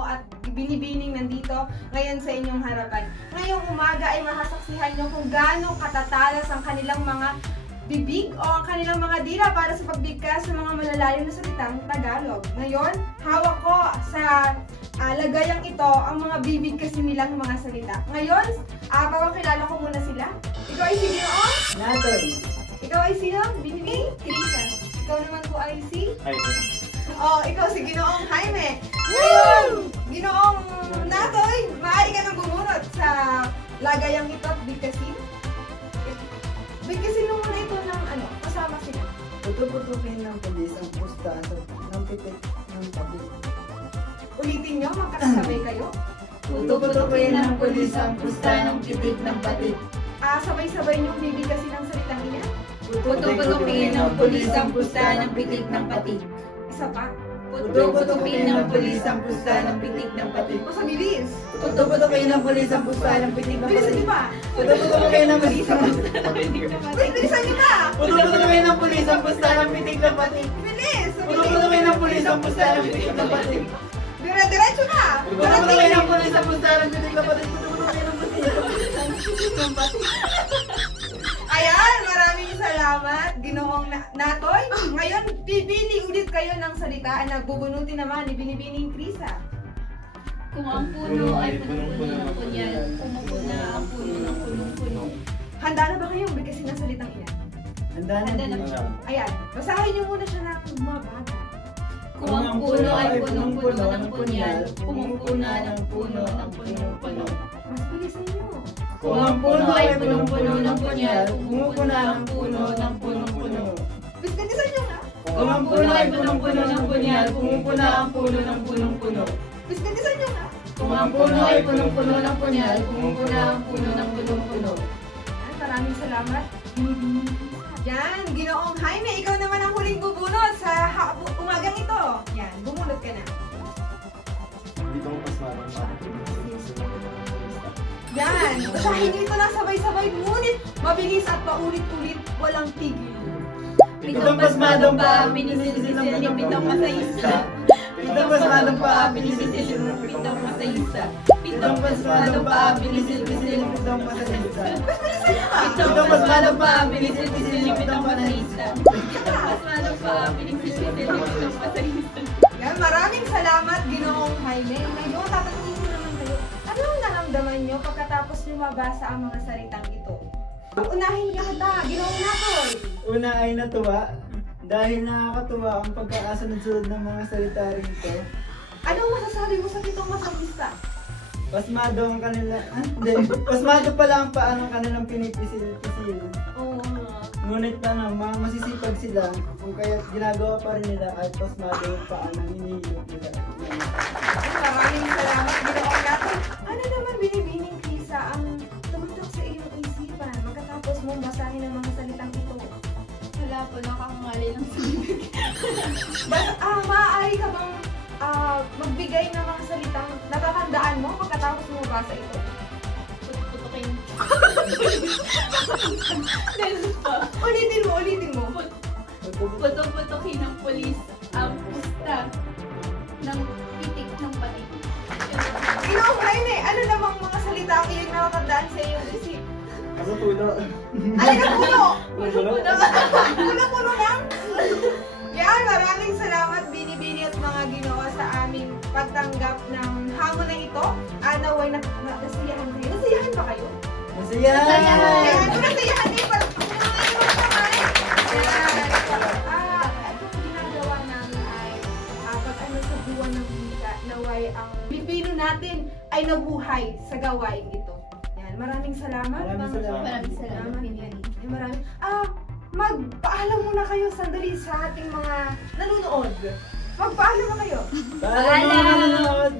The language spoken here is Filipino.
Ginoo at Binibining nandito ngayon sa inyong harapan. Ngayong umaga ay masasaksihan nyo kung gaano katatalas ang kanilang mga bibig o ang kanilang mga dila para sa pagbigkas ng mga malalalim na salitang Tagalog. Ngayon, hawak ko sa lagayang ito ang mga bibig kasi nilang mga salita. Ngayon, papakilala ko muna sila. Ikaw ay si Ginoong Natoy. Ikaw ay sino? Binibining? Teresa. Ikaw naman po ay si? Jaime. Ikaw si Ginoong Jaime. Ngayon, Ginoong Natoy, maaari ka nang bumunot sa lagayang ito at bigkasin. Bigkasin mo muna ito ng kasama sila. Puto-putukin ng pulis ang pusta ng pitik ng tabi. Ulitin nyo, magkakasabay kayo. Puto-putukin ng pulis ang pusta ng pitik ng batik. Sabay-sabay nyo bibigkasin ang salitang iyan. Puto-putukin ng pulis ang pusta ng pitik ng patik. Isa pa. Puto-putukin ng pulis ang pusta ng pitik ng patik. Mas mabilis. Puto-putukin ng pulis ang pusta ng pitik ng Bilisan batik. nyo pa. Puto-putukin ng pulis ang Bilisan nyo pa. Puto-putukin ng pulis ang pusta ng pitik ng batik. Bilis. Puto-putukin ng pulis ang pusta ng pitik ng batik. Diretso na. Puto-putukin ng pulis ang pusta ng pitik ng batik. Puto-putukin ng pulis ang pitik ng batik. Ayan, maraming salamat, Ginoong Natoy. Ngayon, pipili ulit kayo ng salita na bubunutin naman ni Binibining Teresa. Kung ang puno ay punong-puno ng punyal, pumupuna ang puno ng punong-puno. Handa na ba kayong bigkasin ng salitang iyan? Handa na siya. Ayan, basahin niyo muna siya ng mabaga. Kung ang puno ay punong-puno ng punyal, pumupuna ng puno ng punong-puno. Mas bilisan niyo. Kung ang puno ay punong-puno ng punyal, pumupuna ang puno ng punong-puno. Bilisan niyo nga. Kung ang puno ay punong-puno ng punyal, pumupuna ang puno ng punong-puno. Bilisan niyo nga. Kung ang puno ay punong-puno ng punyal, pumupuna ang puno ng punong-puno. Ayan, maraming salamat, Binibining Teresa. Yan, Ginoong Jaime, ikaw naman ang huling bubunot sa umagang ito. Yan, bumunot ka na. Dito ko pasmarang Yan, basahin niyo ito na sabay-sabay, ngunit mabilis at paulit-ulit, walang tigil. Pitong pasmadong pa, pinisisil ni pitong masayista. Pitong pasmadong pa, pinisisil ni pitong masayista. Pitong pasmadong pa, pinisisil ni pitong masayista. Pitong pasmadong pa, pinisisil ni pitong masayista. Pitong pasmadong pa, pinisisil ni pitong masayista. Yan, maraming salamat, Ginoong Jaime. Ngayon, tatanungin ko naman kayo, ano ang naramdaman nyo pagkatapos nyo mabasa ang mga salitang ito? Unahin ka kita, Ginoong Natoy. Una ay natuwa dahil nakakatuwa ang pagkakasunod-sunod ng mga salita rito. Anong masasabi mo sa pitong masayista? Pasmado ang kanila, hindi, pasmado pala ang paan ng kanilang pinipisil-pisil. Oo. Ngunit masisipag sila kung kaya ginagawa pa rin nila at pasmado ang paan ng hinihilot nila. Maraming salamat, Ginoong Natoy. Ano naman Binibining Teresa ang tumatak sa iyong isipan magkatapos mong basahin ang mga salitang ito? Wala po, nakakangali ng sumibig. Maaari ka bang magbigay ng mga salitang natatandaan mo pagkatapos mo mabasa ito? Putukin. Ganun po. Ulitin mo. Putukin ng pulis ang pusta ng pitik ng patik. Ginoong Jaime, ano namang mga salita ang iyong natatandaan sa iyong isip? Ako puno. Alin ang puno? Puno. lang? Yan, maraming salamat Binibini at mga ginawa sa aming pagtanggap ng hamon na ito. Naway nasiyahan kayo. Nasiyahan ba kayo? Masaya! Kaya nasiyahan din pala. Itong ginagawa namin ay pag sa buwan ng wika, naway ang Pilipino natin ay nabuhay sa gawain ito. Yan, maraming salamat. Maraming salamat. Maraming. Magpaalam muna kayo sandali sa ating mga nanonood. Magpaalam na kayo. Paalam!